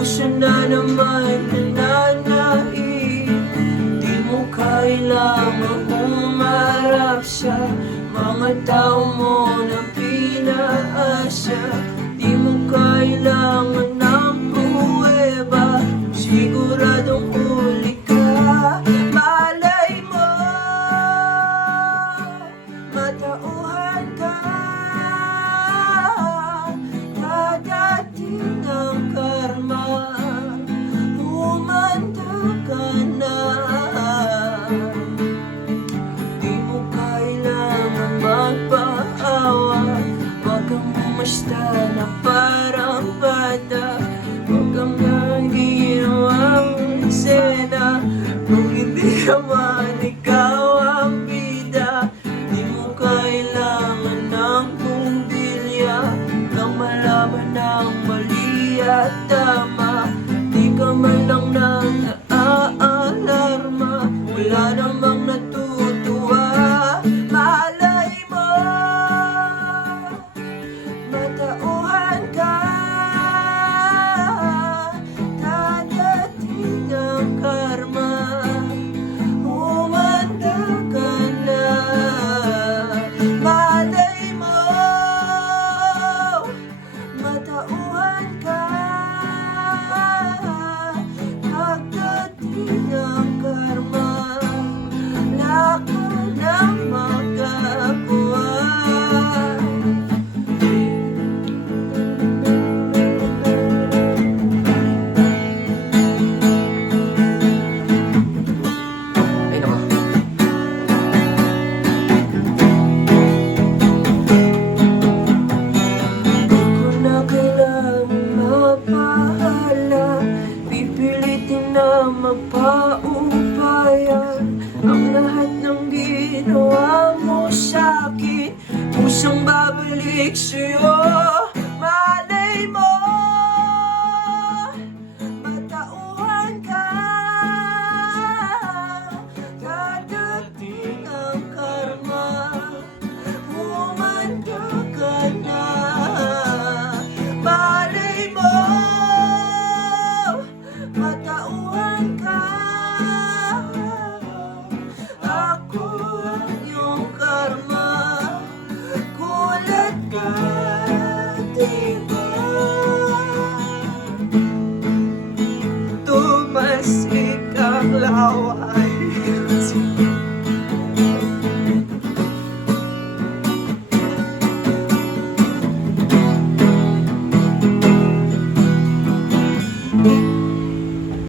puso na naman nananaig. Di mo kailangang umarap sa mga tao mo na pinaasya. Di mo kailangan ng pruweba, siguradong huli ka. Malay mo, matauhan ka. Dadating ang karma, humanda ka na. Di mo kailangan magpaawa, wag kang bumasta na parang bata. Wag kang ginawang eksena, kung hindi ka man ikaw ang bida. Di mo kailangan ng pumbilya, nang malaman ng mali at tama. Di ka man lang naaalarma, wala namang natutuwa. Malay mo, matauhan ka. Dadating ang karma, humanda ka na. Malay mo, matauhan ka. Pagdating ang karma, wala ka na magagawa. Ay naku. Di ko na kailangang mapahala, pipilitin na magpaubaya. Ang lahat ng ginawa mo sa'kin, pusang babalik sa'yo. Malay mo, matauhan ka. Dadating ang karma, humanda ka na. Malay mo, matauhan ka. Ako ang iyong karma, kulat ka, diba? Tumasik ang laway,